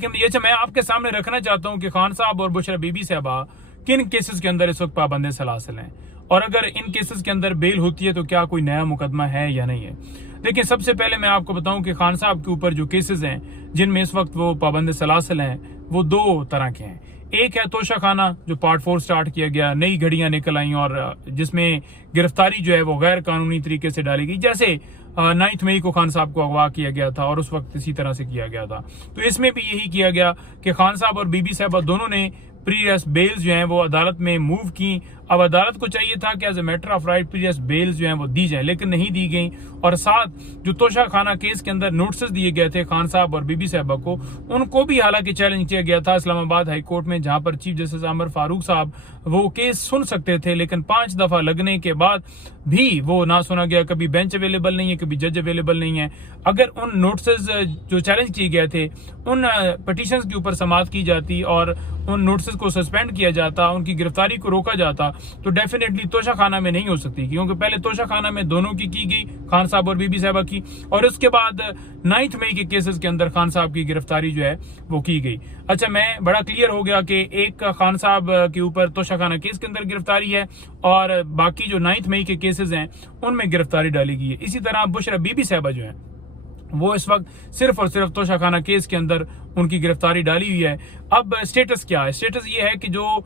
लेकिन ये मैं आपके सामने रखना चाहता हूं कि खान साहब और बुशरा बीबी साहबा किन केसेस के अंदर इस वक्त पाबंद सलासिल हैं, और अगर इन केसेस के अंदर बेल होती है तो क्या कोई नया मुकदमा है या नहीं है। देखिए, सबसे पहले मैं आपको बताऊं कि खान साहब के ऊपर जो केसेस हैं जिनमें इस वक्त वो पाबंद सलासिल हैं वो दो तरह के हैं। एक है तोशा खाना, जो पार्ट 4 स्टार्ट किया गया, नई घड़ियां निकल आई और जिसमें गिरफ्तारी जो है वो गैर कानूनी तरीके से डाली गई। जैसे 9 मई को खान साहब को अगवा किया गया था और उस वक्त इसी तरह से किया गया था। तो इसमें भी यही किया गया कि खान साहब और बीबी साहबा दोनों ने प्रीवियस बेल्स जो हैं वो अदालत में मूव की। अब अदालत को चाहिए था कि as a matter of right previous bails जो हैं वो दी जाए, लेकिन नहीं दी गई। और साथ जो तोशा खाना केस के अंदर नोटिस दिए गए थे खान साहब और बीबी साहबा को, उनको भी हालांकि चैलेंज किया गया था इस्लामाबाद हाई कोर्ट में, जहां पर चीफ जस्टिस आमर फारूक साहब वो केस सुन सकते थे, लेकिन 5 दफा लगने के बाद भी वो ना सुना गया। कभी बेंच अवेलेबल नहीं है, कभी जज अवेलेबल नहीं है। अगर उन नोटिस जो चैलेंज किए गए थे उन पिटीशंस के ऊपर समाअत की जाती और उन नोटिस को सस्पेंड किया जाता, उनकी गिरफ्तारी को रोका जाता, तो डेफिनेटली तोशा खाना में नहीं हो सकती, क्योंकि पहले तोशा खाना में दोनों की गई, खान साहब और बीबी साहबा की, और उसके बाद 9 मई के केसेस के अंदर खान साहब की गिरफ्तारी जो है वो की गई। अच्छा, मैं बड़ा क्लियर हो गया कि एक खान साहब के ऊपर तोशा खाना केस के अंदर गिरफ्तारी है और बाकी जो 9 मई के केसेस हैं उनमें गिरफ्तारी डाली गई है। इसी तरह बुशरा बीबी साहबा जो है वो इस वक्त सिर्फ और सिर्फ तोशा खाना केस के अंदर उनकी गिरफ्तारी डाली हुई है। अब स्टेटस क्या है? स्टेटस ये है कि जो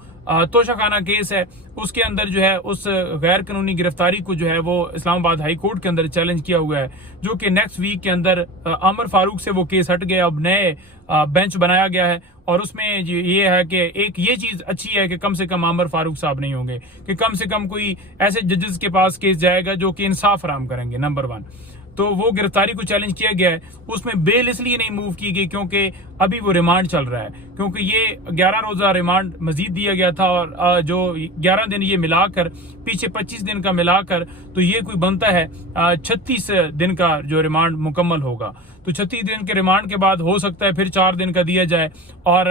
तोशा खाना केस है उसके अंदर जो है उस गैर कानूनी गिरफ्तारी को जो है वो इस्लामाबाद हाई कोर्ट के अंदर चैलेंज किया हुआ है, जो कि नेक्स्ट वीक के अंदर आमर फारूक से वो केस हट गया। अब नए बेंच बनाया गया है और उसमें ये है कि एक ये चीज अच्छी है कि कम से कम आमर फारूक साहब नहीं होंगे, कि कम से कम कोई ऐसे जजेस के पास केस जाएगा जो कि इंसाफ फराहम करेंगे, नंबर 1। तो वो गिरफ्तारी को चैलेंज किया गया है। उसमें बेल इसलिए नहीं मूव की गई क्योंकि अभी वो रिमांड चल रहा है, क्योंकि ये 11 रोजा रिमांड मजीद दिया गया था और जो 11 दिन ये मिलाकर पीछे 25 दिन का मिलाकर तो ये कोई बनता है 36 दिन का जो रिमांड मुकम्मल होगा। तो 36 दिन के रिमांड के बाद हो सकता है फिर 4 दिन का दिया जाए और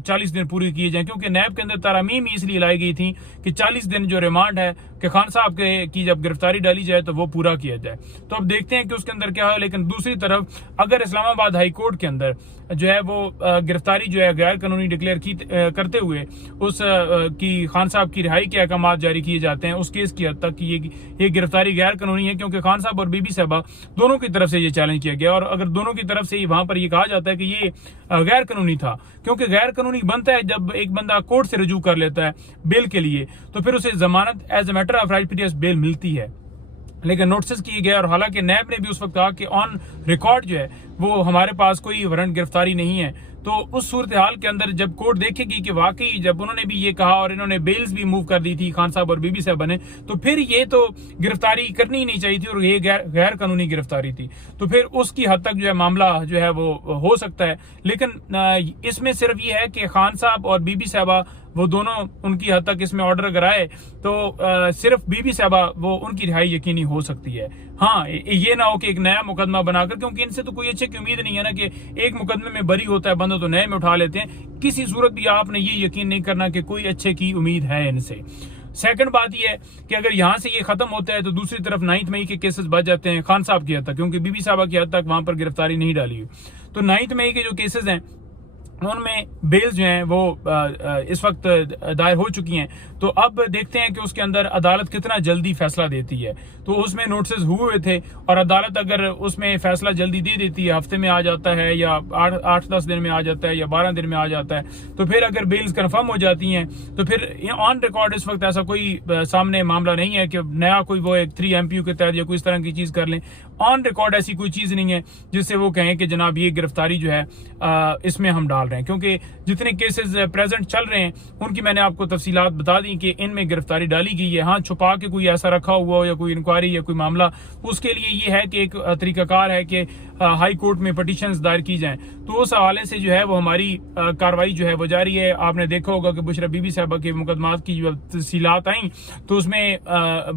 40 दिन पूरी किए जाए, क्योंकि नैब के अंदर तरमीम इसलिए लाई गई थी कि 40 दिन जो रिमांड है कि खान साहब की जब गिरफ्तारी डाली जाए तो वो पूरा किया जाए। तो अब देखते हैं कि उसके अंदर क्या है। लेकिन दूसरी तरफ अगर इस्लामाबाद हाई कोर्ट के अंदर जो है वो गिरफ्तारी जो है गैर कानूनी डिक्लेयर करते हुए उस की खान साहब की रिहाई के अहकाम जारी किए जाते हैं, उस केस की हद तक ये गिरफ्तारी गैर कानूनी है, क्योंकि खान साहब और बीबी साहबा दोनों की तरफ से ये चैलेंज किया गया। और अगर दोनों की तरफ से वहां पर ये कहा जाता है कि ये गैर कानूनी था, क्योंकि गैर कानूनी बनता है जब एक बंदा कोर्ट से रजू कर लेता है बेल के लिए, तो फिर उसे जमानत as a matter of right period bail मिलती है। लेकिन नोटिस किए गए और हालांकि नैब ने भी उस वक्त कहा कि ऑन रिकॉर्ड जो है वो हमारे पास कोई वारंट गिरफ्तारी नहीं है। तो उस सूरत हाल के अंदर जब कोर्ट देखेगी कि वाकई जब उन्होंने भी ये कहा और इन्होंने बेल्स भी मूव कर दी थी खान साहब और बीबी साहब ने, तो फिर ये तो गिरफ्तारी करनी ही नहीं चाहिए थी और ये गैर कानूनी गिरफ्तारी थी, तो फिर उसकी हद तक जो है मामला जो है वो हो सकता है। लेकिन इसमें सिर्फ ये है कि खान साहब और बीबी साहबा वो दोनों उनकी हद तक इसमें ऑर्डर अगर आए तो सिर्फ बीबी साहबा वो उनकी रिहाई यकीनी हो सकती है। हाँ, ये ना हो कि एक नया मुकदमा बनाकर, क्योंकि इनसे तो कोई अच्छे की उम्मीद नहीं है ना कि एक मुकदमे में बरी होता है बंदा तो नए में उठा लेते हैं। किसी सूरत भी आपने ये यकीन नहीं करना कि कोई अच्छे की उम्मीद है इनसे। सेकंड बात यह है कि अगर यहां से ये खत्म होता है तो दूसरी तरफ 9 मई के केसेस बच जाते हैं खान साहब की हद तक, क्योंकि बीबी साहबा की हद तक वहां पर गिरफ्तारी नहीं डाली हुई। तो 9 मई के जो केसेस हैं उनमें बेल्स जो हैं वो इस वक्त दायर हो चुकी हैं। तो अब देखते हैं कि उसके अंदर अदालत कितना जल्दी फैसला देती है। तो उसमें नोटिस हुए थे और अदालत अगर उसमें फैसला जल्दी दे देती है, हफ्ते में आ जाता है या 8-10 दिन में आ जाता है या 12 दिन में आ जाता है, तो फिर अगर बेल्स कंफर्म हो जाती हैं तो फिर ऑन रिकॉर्ड इस वक्त ऐसा कोई सामने मामला नहीं है कि नया कोई वो एक 3 MPU के तहत या कोई इस तरह की चीज कर लें। ऑन रिकॉर्ड ऐसी कोई चीज नहीं है जिससे वो कहें कि जनाब ये गिरफ्तारी जो है इसमें हम डाल रहे हैं, क्योंकि जितने केसेस प्रेजेंट चल रहे हैं उनकी मैंने आपको तफसीलात बता दी कि इनमें गिरफ्तारी डाली गई है। हाँ, छुपा के कोई ऐसा रखा हुआ हो या कोई इंक्वायरी या कोई मामला, उसके लिए ये है कि एक तरीकाकार है कि हाई कोर्ट में पिटीशंस दायर की जाएं। तो उस हवाले से जो है वो हमारी कार्रवाई जो है वो जारी है। आपने देखा होगा कि बुशरा बीबी साहबा के मुकदमात की जो तफसीलात आई तो उसमें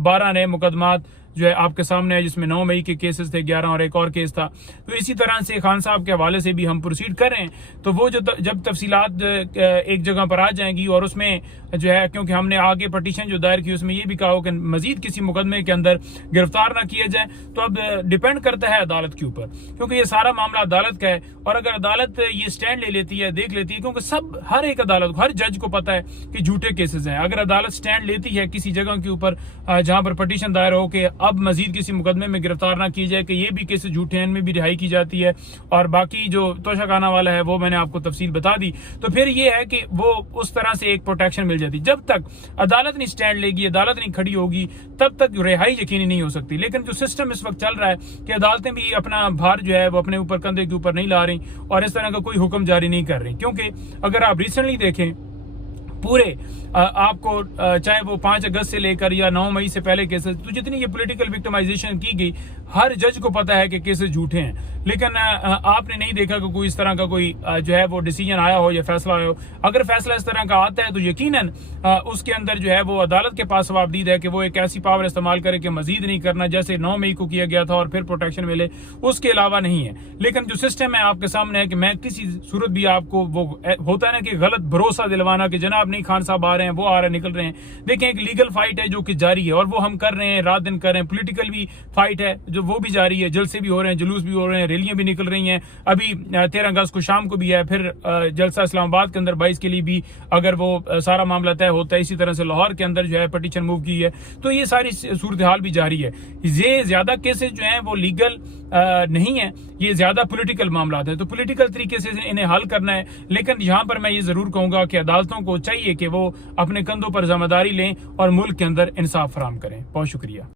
12 नए मुकदमात जो है आपके सामने है, जिसमें 9 मई के केसेस थे 11 और एक और केस था। तो इसी तरह से खान साहब के हवाले से भी हम प्रोसीड कर रहे हैं। तो वो जो जब तफसीलात एक जगह पर आ जाएंगी और उसमें जो है, क्योंकि हमने आगे पटिशन जो दायर की उसमें ये भी कहा हो कि मजीद किसी मुकदमे के अंदर गिरफ्तार ना किया जाए, तो अब डिपेंड करता है अदालत के ऊपर, क्योंकि ये सारा मामला अदालत का है। और अगर अदालत ये स्टैंड ले लेती है, देख लेती है, क्योंकि हर एक अदालत हर जज को पता है कि झूठे केसेस हैं, अगर अदालत स्टैंड लेती है किसी जगह के ऊपर जहां पर पटिशन दायर हो कि अब मजीद किसी मुकदमे में गिरफ्तार ना की जाए, कि ये भी केसेस झूठे हैं, इनमें भी रिहाई की जाती है, और बाकी जो तोशाखाना वाला है वो मैंने आपको तफसील बता दी, तो फिर ये है कि वो उस तरह से एक प्रोटेक्शन मिल जाती। जब तक अदालत नहीं स्टैंड लेगी, अदालत नहीं खड़ी होगी, तब तक रिहाई यकीनी नहीं हो सकती। लेकिन जो सिस्टम इस वक्त चल रहा है कि अदालतें भी अपना भार जो है वो अपने ऊपर कंधे के ऊपर नहीं ला रही और इस तरह का कोई हुक्म जारी नहीं कर रही, क्योंकि अगर आप रिसेंटली देखें पूरे आपको चाहे वो 5 अगस्त से लेकर या 9 मई से पहले केसेस, तो जितनी ये पॉलिटिकल विक्टिमाइजेशन की गई, हर जज को पता है कि केसेस झूठे हैं, लेकिन आपने नहीं देखा कि कोई इस तरह का कोई जो है वो डिसीजन आया हो या फैसला आया हो। अगर फैसला इस तरह का आता है तो यकीनन उसके अंदर जो है वो अदालत के पास जवाबदीद है कि वो एक ऐसी पावर इस्तेमाल करे कि मजीद नहीं करना, जैसे 9 मई को किया गया था और फिर प्रोटेक्शन मिले, उसके अलावा नहीं है। लेकिन जो सिस्टम है आपके सामने है कि मैं किसी सूरत भी आपको वो होता है ना कि गलत भरोसा दिलवाना कि जनाब नहीं खान साहब आ रहे हैं, वो आ रहे हैं, निकल रहे हैं। देखें, एक लीगल फाइट है जो कि जारी है और वो हम कर रहे हैं, रात दिन कर रहे हैं। पॉलिटिकल भी फाइट है जो वो भी जारी है, जलसे भी हो रहे हैं, जुलूस भी हो रहे हैं, रैलियां भी निकल रही हैं। अभी 13 अगस्त को शाम को भी है, फिर जलसा इस्लामाबाद के अंदर 22 के लिए भी अगर वो सारा मामला तय होता है। इसी तरह से लाहौर के अंदर जो है पटिशन मूव की है, तो ये सारी सूरत हाल भी जारी है। ये ज्यादा केसेस जो हैं वो लीगल नहीं है, ये ज्यादा पॉलिटिकल मामला है, तो पॉलिटिकल तरीके से इन्हें हल करना है। लेकिन यहां पर मैं ये जरूर कहूंगा कि अदालतों को चाहिए कि वो अपने कंधों पर जिम्मेदारी लें और मुल्क के अंदर इंसाफ फराहम करें। बहुत शुक्रिया।